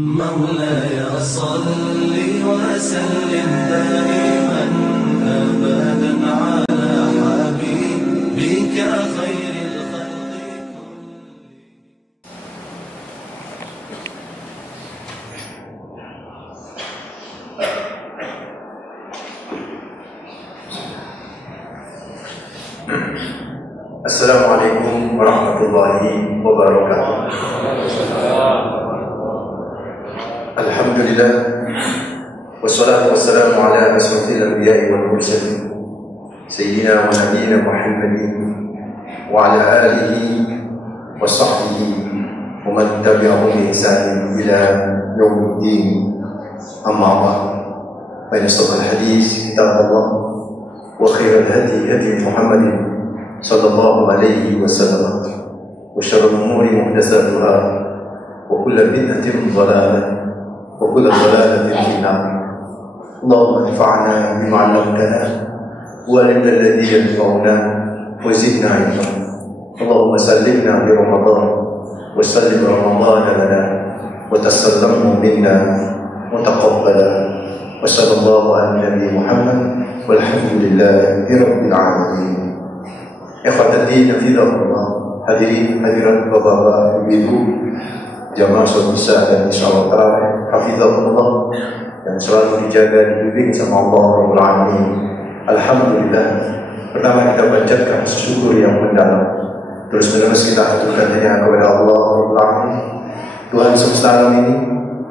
مولاي صل وسلم دائما أبدا على حبيبك خير الخلق. Assalamualaikum warahmatullahi wabarakatuh. Alhamdulillah, wassalatu wassalamu ala asyrafil anbiya'i wal mursalin sayyidina wa nabiyyina Muhammadin wa ala alihi wa sahbihi wa man tabi'ahum bi ihsanin ila yaumiddin. Amma ba'd. Fa inna asdaqal hadis kitabullah wa khairal hadi hadi Muhammadin sallallahu alaihi wasallam wa syarrul umuri muhdatsatuha wa kullu bid'atin dhalalah wa kullu dhalalatin fi nar. Allahumma anfa'na bima 'allamtana wa alimna alladhi yanfa'una wa zidna 'ilma. Allahumma sallimna bi Ramadan wa sallim Ramadan lana wa tasallamhu minna wa taqabbala. Wa sallallahu ala nabi Muhammad walhamdulillahi rabbil alamin. Ikhwatadin hafizahullah, hadirin hadirat bapak-bapak, ibu-ibu, jamaah sholat isya dan insyaallah tarawih, hafizahullah, yang selalu dijaga dibimbing sama Allah Rabbul Alamin. Alhamdulillah. Pertama kita panjatkan syukur yang mendalam. Terus menerus kita aturkannya kepada Allah Rabbul Alamin, Tuhan semesta alam ini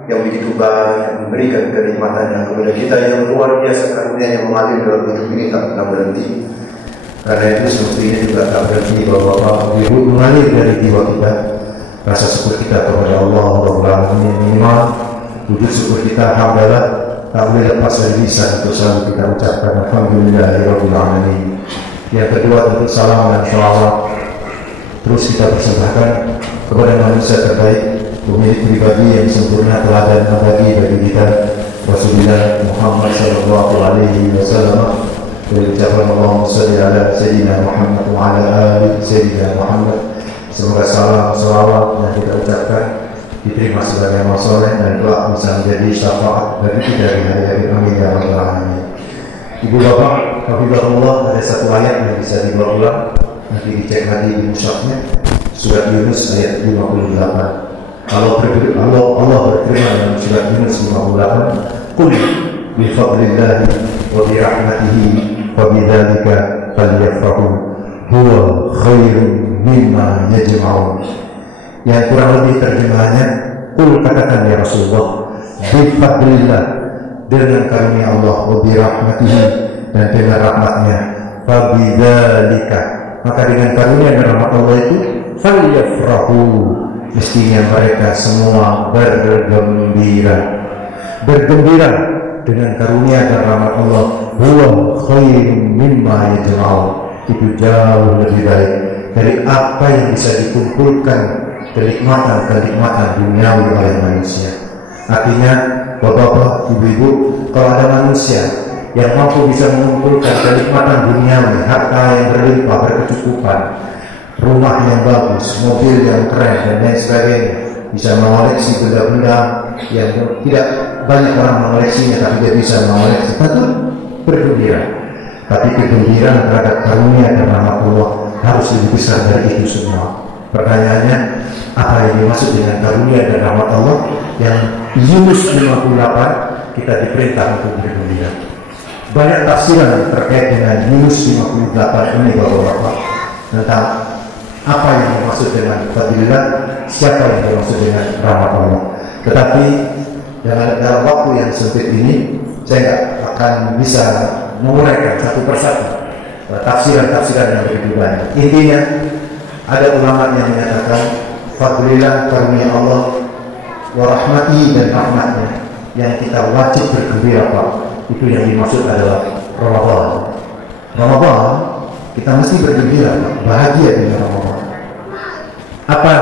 yang begitu baik, memberikan kenikmatannya kepada kita yang luar biasa, karunia yang mengalir dalam hidup ini tak pernah berhenti. Karena itu semestinya juga tak berhenti bahwa ibu mengalir dari jiwa kita. Rasa syukur kita kepada Allah Rabbul Alamin minimal, wujud syukur kita hamdalah tak boleh lepas dari lisan untuk selalu kita ucapkan alhamdulillahirabbil alamin. Yang kedua tentu salam dan shalawat terus kita persembahkan kepada manusia terbaik, pemilik pribadi yang sempurna, teladan abadi bagi kita, Rasulullah Muhammad sallallahu alaihi wasallam. Ucapan Allahumma shalli ala sayyidina Muhammad wa ala ali sayyidina Muhammad. Semoga salam salawat yang kita ucapkan diterima sebagai amal soleh dan kelak bisa menjadi syafaat bagi kita di hari akhir. Amin ya rabbal alamin. Ibu bapak, hafizahullah, ada satu ayat yang bisa dibawa ulang, nanti dicek lagi di mushafnya. Surat Yunus ayat 58. Allah berfirman dalam surat Yunus 58, "Qul bi fadlillahi wa bi rahmatihi wa bidzalika falyafrahu huwa khairun mimma yajma'un." Yang kurang lebih terjemahannya, qul, katakan ya Rasulullah, bi fadlillah, dengan karunia Allah, wa bi rahmatihi, dan dengan rahmatnya, fa bidzalika, maka dengan karunia dan rahmat Allah itu falyafrahu, mestinya mereka semua bergembira dengan karunia dan rahmat Allah. Huwa khairun mimma yajma'un, itu jauh lebih baik dari apa yang bisa dikumpulkan kenikmatan duniawi oleh manusia. Artinya, bapak-bapak, ibu-ibu, kalau ada manusia yang mampu bisa mengumpulkan kenikmatan duniawi, harta yang berlimpah, berkecukupan, rumah yang bagus, mobil yang keren, dan lain sebagainya, bisa mengoleksi benda-benda yang tidak banyak orang mengoleksinya, tapi dia bisa mengoleksi, tentu bergembira. Tapi kegembiraan terhadap karunia dan rahmat Allah harus lebih besar dari itu semua. Pertanyaannya, apa yang dimaksud dengan karunia dan rahmat Allah? Yang Yunus 58 kita diperintah untuk bergembira. Banyak tafsiran terkait dengan Yunus 58 ini bapak-bapak, tentang apa yang dimaksud dengan fadillah, siapa yang dimaksud dengan rahmat Allah. Tetapi dalam waktu yang sempit ini, saya tidak akan bisa menguraikan satu persatu tafsiran-tafsiran yang begitu banyak. Intinya, ada ulama yang menyatakan fadlillah, karunia Allah, wa rahmati, dan rahmatnya yang kita wajib bergembira, Pak. Itu yang dimaksud adalah Ramadan. Ramadan kita mesti bergembira, Pak. Bahagia dengan Ramadan. Apa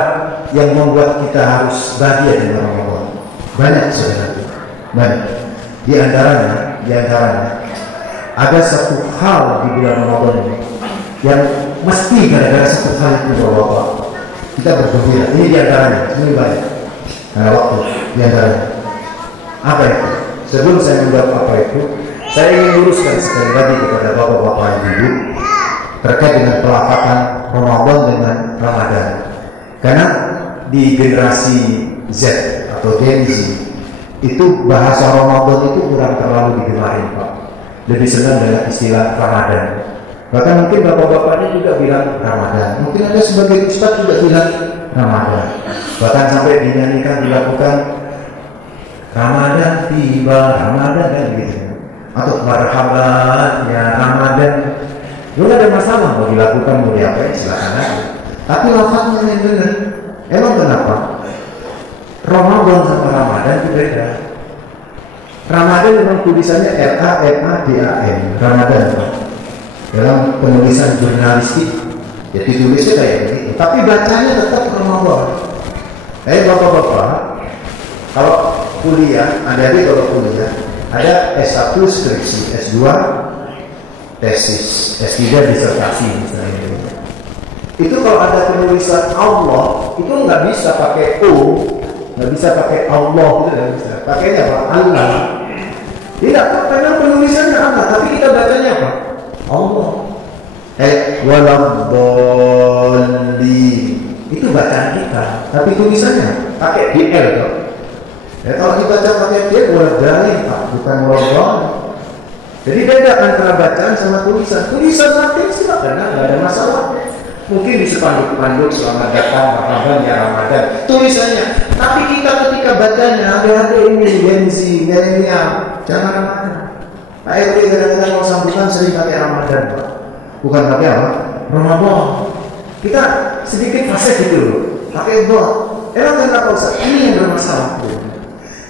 yang membuat kita harus bahagia dengan Ramadan? Banyak sebenarnya. Banyak. Di antaranya ada satu hal di bulan Ramadan ini yang mesti gara-gara satu hal itu bapak kita bergembira. Ini diantaranya, ini banyak. Karena waktu di antaranya. Apa itu? Sebelum saya menjawab apa itu, saya ingin luruskan sekali lagi kepada bapak-bapak dan ibu terkait dengan pelafatan Ramadan dengan Ramadan. Karena di generasi Z atau Gen Z itu bahasa Ramadan itu kurang terlalu digemari, Pak. Lebih senang dengan istilah Ramadan. Bahkan mungkin bapak-bapaknya juga bilang Ramadan. Mungkin ada sebagian ustaz juga bilang Ramadan. Bahkan sampai dinyanyikan, dilakukan Ramadan tiba, Ramadan kan gitu. Atau marhaban ya Ramadan. Belum ada masalah mau dilakukan, mau diapain silakan aja. Tapi lafaznya yang benar. Emang kenapa? Ramadan sama Ramadan itu beda. Ramadan memang tulisannya R-A-M-A-D-A-N, Ramadan, Pak. Dalam penulisan jurnalistik, jadi tulisnya kayak gitu. Tapi bacanya tetap Ramadan. Bapak-bapak, kalau kuliah, adik-adik kalau kuliah, ada S1 skripsi, S2 tesis, S3 disertasi misalnya. Itu kalau ada penulisan Allah, itu nggak bisa pakai O, nggak bisa pakai Allah, itu nggak bisa. Pakainya apa? Allah. Tidak, karena penulisannya Allah, tapi kita bacanya apa? Allah. Waladhdallin. Itu bacaan kita, tapi tulisannya pakai DL toh. Kalau dibaca pakai DL waladhdallin, Pak, bukan waladhdallin. Jadi beda antara bacaan sama tulisan. Tulisan nanti silakan, nggak ada masalah. Mungkin di spanduk-spanduk selamat datang Ramadan ya Ramadan tulisannya. Tapi kita ketika bacanya hati-hati ini Gen-Z, milenial, jangan Ramadan. Pak RT kadang-kadang mau sambutan sering pakai Ramadan, Pak. Bukan pakai apa? Ramadan. Kita sedikit fase gitu loh. Pakai bot. Emang kenapa Ustaz? Ini yang bermasalah.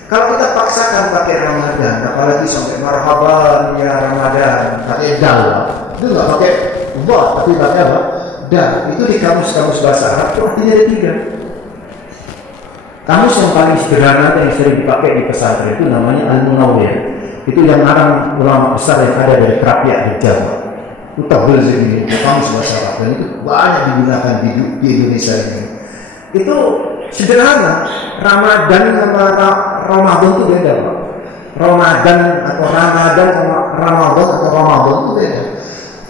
Kalau kita paksakan pakai Ramadan, apalagi sampai marhaban ya Ramadan, pakai dal, itu nggak pakai bot, tapi pakai apa? Dan itu di kamus-kamus bahasa Arab itu artinya ada 3. Kamus yang paling sederhana yang sering dipakai di pesantren itu namanya Al-Munawwir. Itu yang orang ulama besar yang ada dari Krapyak di Jawa. Itu tebel sini kamus bahasa Arab dan itu banyak digunakan di Indonesia ini. Itu sederhana. Ramadan sama Ramadan itu beda, Pak. Ramadan atau Ramadan sama Ramadan atau Ramadan itu beda.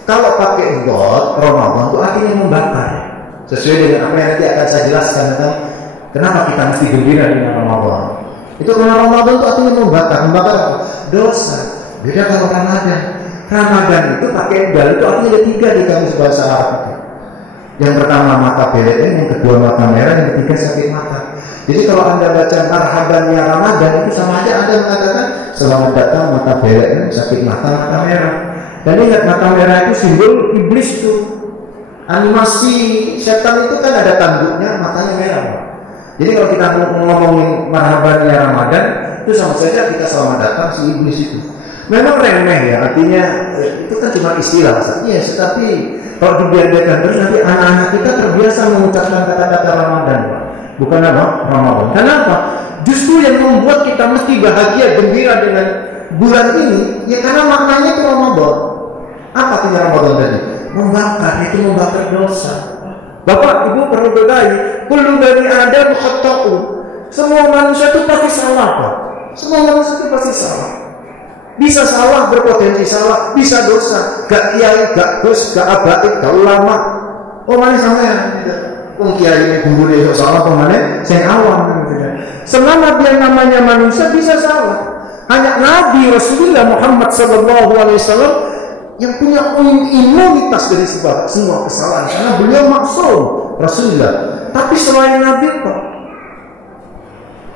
Kalau pakai God, Ramadan itu artinya membakar. Sesuai dengan apa yang nanti akan saya jelaskan tentang kenapa kita mesti gembira dengan Ramadan. Itu karena Ramadan itu artinya membakar. Membakar apa? Dosa. Beda kalau Ramadan. Ramadan itu pakai dal itu artinya ada 3 di kamus bahasa Arab itu. Yang pertama mata BLN, yang kedua mata merah, yang ketiga sakit mata. Jadi kalau Anda baca marhabannya Ramadan itu sama aja Anda mengatakan selamat datang mata BLN, sakit mata, mata merah. Dan ingat mata merah itu simbol iblis itu. Animasi setan itu kan ada tanduknya, matanya merah. Jadi kalau kita ngomongin marhabannya Ramadan itu sama saja kita selamat datang si iblis itu. Memang remeh ya, artinya itu kan cuma istilah saja. Tetapi kalau dibiarkan terus nanti anak-anak kita terbiasa mengucapkan kata-kata Ramadan, Pak. Bukan apa? Ramadan. Kenapa? Justru yang membuat kita mesti bahagia, gembira dengan bulan ini, ya karena maknanya itu Ramadan. Apa artinya Ramadan tadi? Membakar, itu membakar dosa. Bapak, Ibu perlu berbagi. Kullu bani Adam khata'u. Semua manusia itu pasti salah, Pak. Semua manusia itu pasti salah. Bisa salah, berpotensi salah, bisa dosa. Gak kiai, gak gus, gak abaik, gak ulama. Oh mana sama ya? Kiai ini guru dia salah, mana? Saya awam. Selama dia namanya manusia bisa salah. Hanya Nabi Rasulullah Muhammad SAW yang punya imunitas dari semua kesalahan. Karena beliau maksum Rasulullah. Tapi selain Nabi kok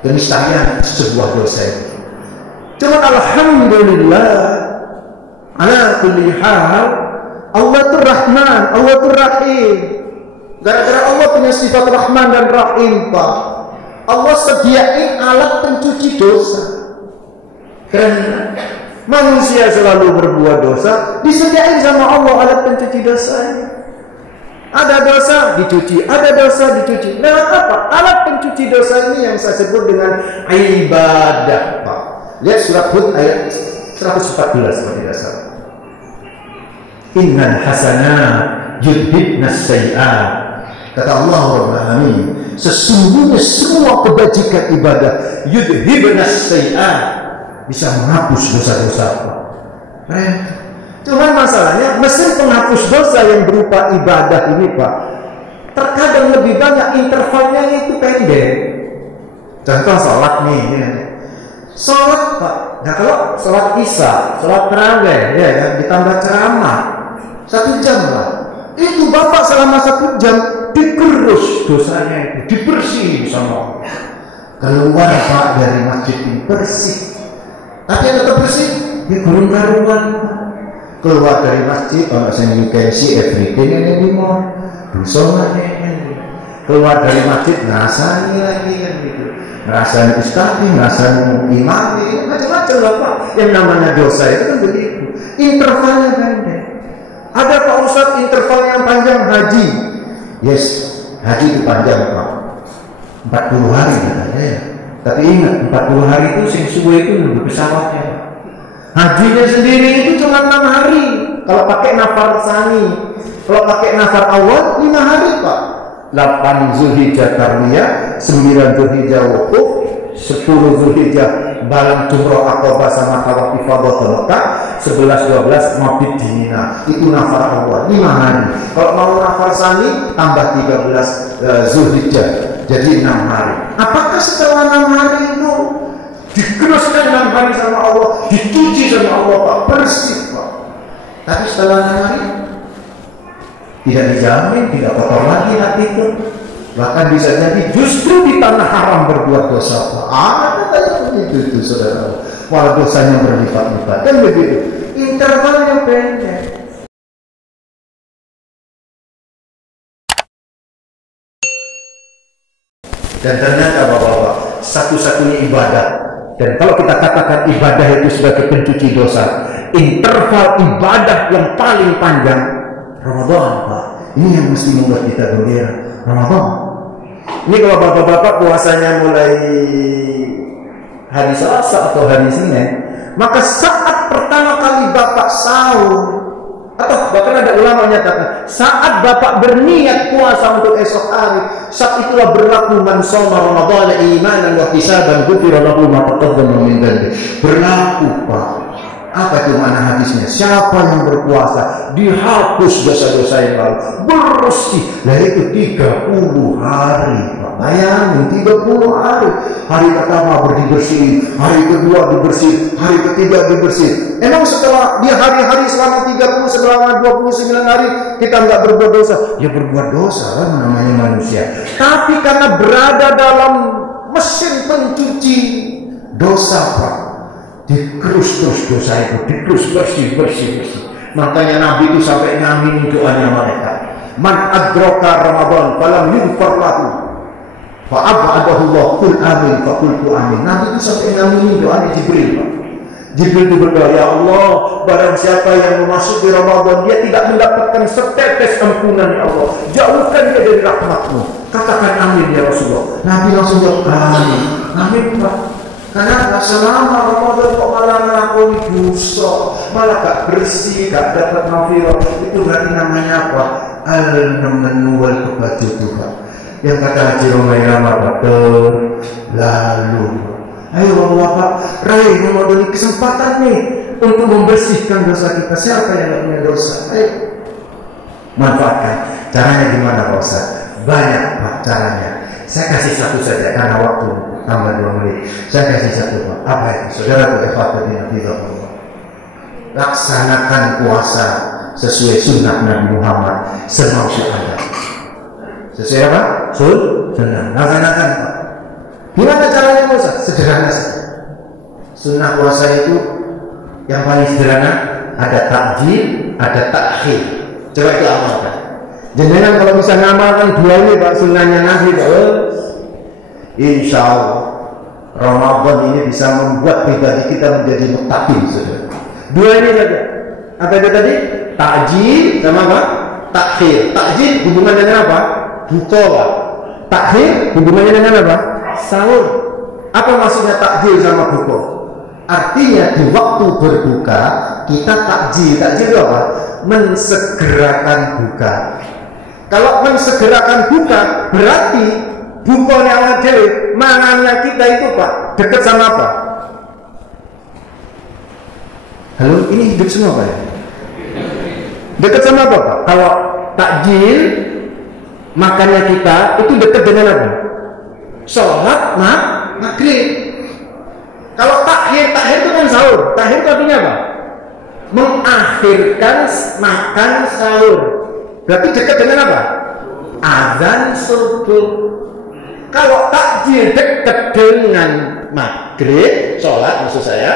keniscayaan sebuah dosa itu. Cuma alhamdulillah ala kulli hal Allah itu Rahman, Allah itu Rahim. Gara-gara Allah punya sifat Rahman dan Rahim, Pak. Allah sediain alat pencuci dosa. Karena manusia selalu berbuat dosa, disediain sama Allah alat pencuci dosa. Ada dosa dicuci, ada dosa dicuci. Lewat apa? Alat pencuci dosa ini yang saya sebut dengan ibadah, Pak. Lihat surat Hud ayat 114 kalau tidak salah. Innal hasanat yudhibnas sayyi'at. Kata Allah Rabbul Alamin, Sesungguhnya semua kebajikan ibadah yudhibnas sayyi'at, bisa menghapus dosa-dosa. Cuman masalahnya mesin penghapus dosa yang berupa ibadah ini Pak, terkadang lebih banyak intervalnya itu pendek. Contoh sholat nih, sholat Pak. Nah kalau sholat isya, sholat tarawih, ya kan, ditambah ceramah 1 jam lah. Itu Bapak selama 1 jam digerus dosanya itu, dibersih sama Allah. Keluar Pak dari masjid ini bersih. Tapi yang tetap bersih, di gurung karuan. Keluar dari masjid, kalau saya you can see everything yang di mall, keluar dari masjid, ngerasani lagi kan gitu. Ngerasani ustadz, ngerasani imam, macam-macam lah Pak. Yang namanya dosa itu kan begitu. Intervalnya pendek. Ada Pak Ustadz interval yang panjang haji. Yes, haji itu panjang Pak. 40 hari katanya ya. Tapi ingat 40 hari itu sing suwe itu nunggu pesawatnya. Hajinya sendiri itu cuma 6 hari. Kalau pakai nafar sani, kalau pakai nafar awal 5 hari Pak. 8 Zulhijjah tarwiyah, 9 Zulhijjah wukuf, 10 Zulhijjah balang jumroh Aqabah sama tawaf ifadah ke Mekah, 11-12 mabit di Mina. Itu nafar awal 5 hari. Kalau mau nafar sani tambah 13 Zulhijjah, jadi 6 hari. Apakah setelah 6 hari itu digeruskan 6 hari sama Allah, dicuci sama Allah Pak, bersih Pak? Tapi setelah 6 hari tidak dijamin, tidak kotor lagi hati itu. Bahkan bisa jadi justru di tanah haram berbuat dosa Pak. Ada begitu itu saudara. Walau dosanya berlipat-lipat kan begitu. Intervalnya pendek. Dan ternyata Bapak-bapak, satu-satunya ibadah, dan kalau kita katakan ibadah itu sebagai pencuci dosa, interval ibadah yang paling panjang Ramadan Pak. Ini yang mesti membuat kita gembira. Ramadan. Ini kalau bapak-bapak puasanya mulai hari Selasa atau hari Senin, maka saat pertama kali bapak sahur, atau bahkan ada ulama menyatakan saat bapak berniat puasa untuk esok hari, saat itulah berlaku man shoma ramadhana imanan wa hisaban ghufira lahu ma taqaddama min dhanbi. Berlaku Pak. Apa itu makna hadisnya? Siapa yang berpuasa dihapus dosa-dosa yang lalu, bersih. Nah itu 30 hari Pak. Bayangin 30 hari. Hari pertama dibersih, hari kedua dibersih, hari ketiga dibersih. Emang setelah di hari-hari selama 30, selama 29 hari kita nggak berbuat dosa? Ya berbuat dosa kan namanya manusia. Tapi karena berada dalam mesin pencuci dosa Pak, digerus terus dosa itu, digerus bersih. Makanya Nabi itu sampai ngamin doanya mereka. Man adraka Ramadan falam yughfar lahu fa ab'adahu Allah qul amin fa qultu amin. Nabi itu sampai ngamin doanya Jibril Pak. Jibril itu berdoa, ya Allah, barang siapa yang memasuki Ramadan dia tidak mendapatkan setetes ampunan ya Allah, jauhkan dia dari rahmatmu. Katakan amin ya Rasulullah. Nabi langsung jawab amin Pak. Karena selama Ramadan kok malah melakukan dosa, malah gak bersih, gak dapat maghfirah. Itu berarti namanya apa? Al-Namanwal kebaju Tuhan. Yang kata Haji Romairama lalu. Ayo Bapak, raih Ramadan ini kesempatan nih untuk membersihkan dosa kita. Siapa yang gak punya dosa? Ayo manfaatkan. Caranya gimana Pak Ustaz? Banyak Pak caranya. Saya kasih satu saja karena waktu tambah 2 menit. Saya kasih satu Pak. Apa itu? Saudara laksanakan puasa sesuai sunnah Nabi Muhammad semampu Anda. Sesuai apa? Sunnah. Laksanakan Pak. Gimana caranya puasa? Sederhana saja. Sunnah puasa itu yang paling sederhana, ada takjil, ada takhir. Coba itu amalkan. Jangan kalau bisa ngamalkan 2 ini Pak, sunnahnya Nabi Pak, insya Allah Ramadan ini bisa membuat pribadi kita menjadi muttaqin saudara. 2 ini saja. Apa itu tadi? Takjil sama apa? Takhir. Takjil hubungannya dengan apa? Buka Pak. Takhir hubungannya dengan apa? Sahur. Apa maksudnya takjil sama buka? Artinya di waktu berbuka kita takjil. Takjil itu apa? Mensegerakan buka. Kalau mensegerakan buka berarti Bukannya awak dhewe, mangannya kita itu Pak, dekat sama apa? Halo, ini hidup semua Pak ya? Dekat sama apa Pak? Kalau takjil, makannya kita itu dekat dengan apa? Sholat maghrib. Kalau takhir itu kan sahur. Takhir itu artinya apa? Mengakhirkan makan sahur. Berarti dekat dengan apa? Azan subuh. Kalau takjil dekat dengan maghrib, sholat maksud saya.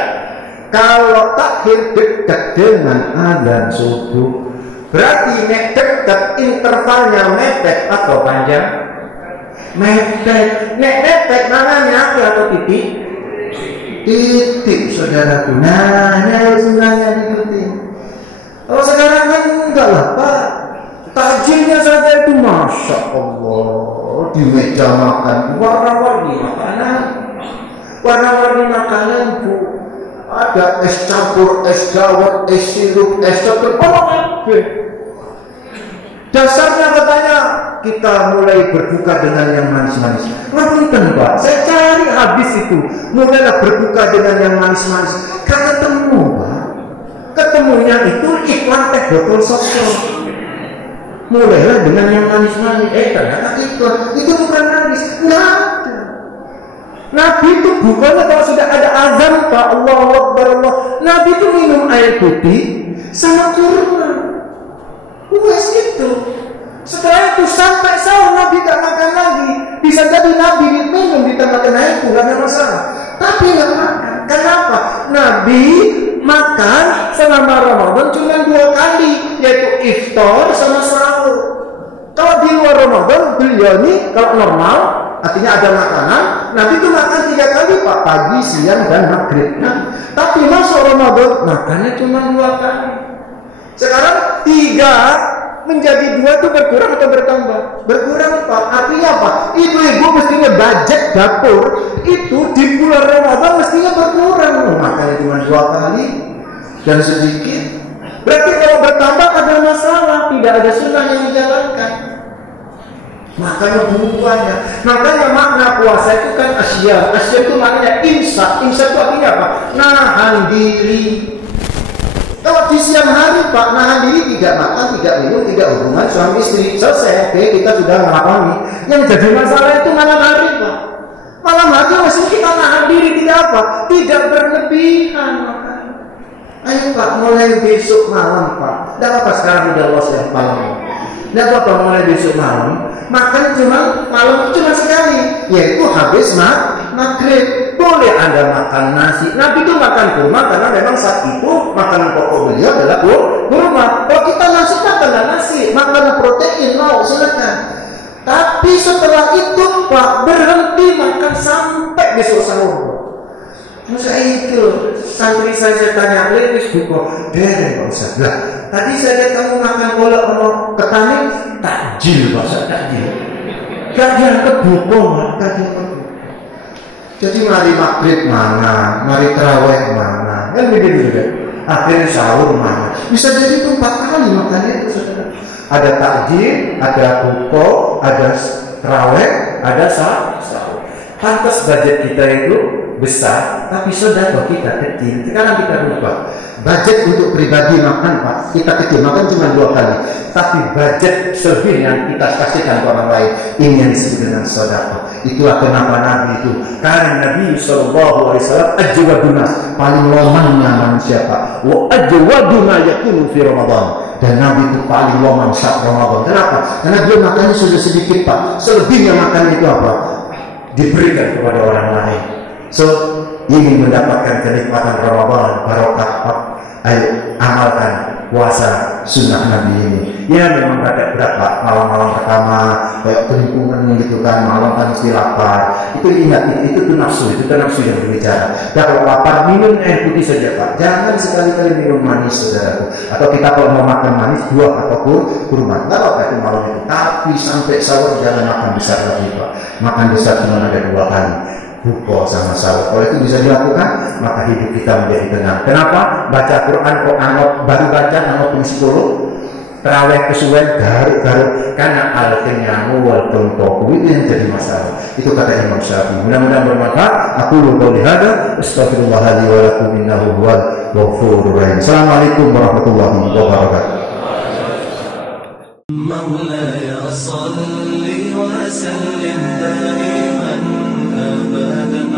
Kalau takhir dekat dengan azan subuh. Berarti nek dekat intervalnya mepet atau panjang? Mepet. Nek mepet mangannya api atau titik? Titik saudaraku. Nah, sebenarnya diikuti. Kalau sekarang kan enggak lah Pak. Takjilnya saja itu Masya Allah, di meja makan warna-warni makanan. Warna-warni makanan Bu. Ada es campur, es dawet, es sirup, es coklat. Dasarnya katanya kita mulai berbuka dengan yang manis-manis. Ngapunten Pak, saya cari habis itu. Mulailah berbuka dengan yang manis-manis. Karena ketemu Pak. Ketemunya itu iklan teh botol sosro. Mulailah dengan yang manis-manis. Ternyata iklan. Itu bukan manis. Nggak ada. Nabi itu bukannya kalau sudah ada azan Pak, Allahu Akbar Allah. Nabi itu minum air putih sama kurma. Wes gitu. Setelah itu sampai sahur Nabi tak makan lagi. Bisa jadi Nabi minum di tengah-tengah itu nggak ada masalah. Tapi nggak makan. Kenapa? Nabi makan selama Ramadan cuma 2 kali, yaitu iftar sama sahur. Kalau di luar Ramadan beliau ini kalau normal, artinya ada makanan, Nabi itu makan 3 kali Pak, pagi, siang, dan maghrib. Nah, tapi masuk Ramadan makannya cuma 2 kali. Sekarang 3 menjadi 2 itu berkurang atau bertambah? Berkurang Pak. Artinya apa? Ibu-ibu mestinya budget dapur itu di bulan Ramadan mestinya berkurang. Makannya cuma 2 kali dan sedikit. Berarti kalau bertambah ada masalah, tidak ada sunnah yang dijalankan. Makanya buahnya. Makanya makna puasa itu kan asya. Asya itu maknanya imsak. Imsak itu artinya apa? Nahan diri. Kalau di siang hari Pak, nahan diri, tidak makan, tidak minum, tidak hubungan suami istri. Selesai, oke, kita sudah melakoni. Yang jadi masalah itu malam hari Pak. Malam hari mesti kita nahan diri, tidak apa? Tidak berlebihan. Ayo Pak, mulai besok malam Pak. Tidak apa sekarang udah los ya malam. Tidak apa mulai besok malam. Makan cuma malam cuma sekali, yaitu habis maghrib. Boleh Anda makan nasi. Nabi itu makan kurma karena memang saat itu makanan pokok beliau adalah kurma. Kalau kita nasi makanlah nasi, makanan protein mau silakan. Tapi setelah itu Pak berhenti makan sampai besok sahur. Masa itu santri saya tanya, "Lewis buka dereng Pak Ustaz." Lah, tadi saya lihat kamu makan kolak sama ketani takjil Pak, takjil. Gak dianggap buka, gak dianggap. Jadi mari maghrib mana, mari tarawih mana, kan begitu juga. Akhirnya sahur mana. Bisa jadi itu 4 kali makannya itu saudara. Ada takjil, ada buka, ada tarawih, ada sahur. Pantas budget kita itu besar, tapi saudara kita kecil. Sekarang kita lupa. Budget untuk pribadi makan Pak, kita kecil makan cuma 2 kali. Tapi budget selebih yang kita kasihkan ke orang lain, ini yang disebut dengan sedekah. Itulah kenapa Nabi itu, karena Nabi SAW ajwaduna, paling lomangnya manusia Pak. Wa ajwaduna yakunu fi Ramadan. Dan Nabi itu paling lomang saat Ramadan. Kenapa? Karena dia makannya sudah sedikit Pak. Selebihnya makan itu apa? Diberikan kepada orang lain. So, ingin mendapatkan kenikmatan Ramadan, barokah Pak, ayo amalkan puasa sunnah Nabi ini. Ya memang agak berat Pak, malam-malam pertama kayak kelimpungan gitu kan, malam kan mesti lapar. Itu ingat, itu tuh nafsu yang berbicara. Dan kalau lapar minum air putih saja Pak, jangan sekali-kali minum manis saudaraku. Atau kita kalau mau makan manis buah ataupun kurma, nggak apa-apa itu malam itu. Tapi sampai sahur jangan makan besar lagi Pak. Makan besar cuma ada 2 kali. Buka sama sahur. Kalau itu bisa dilakukan, maka hidup kita menjadi tenang. Kenapa? Baca Quran kok baru baca anggap 10. terawih kesuwen garuk-garuk karena al-kenyamu wal tumpoku, itu yang jadi masalah. Itu kata Imam Syafi'i. Mudah-mudahan bermanfaat. Aku lupa lihada astaghfirullahaladzim wa lakum innahu huwal ghafurur rahim. Assalamualaikum warahmatullahi wabarakatuh. مولاي صل وسلم دائما أبدا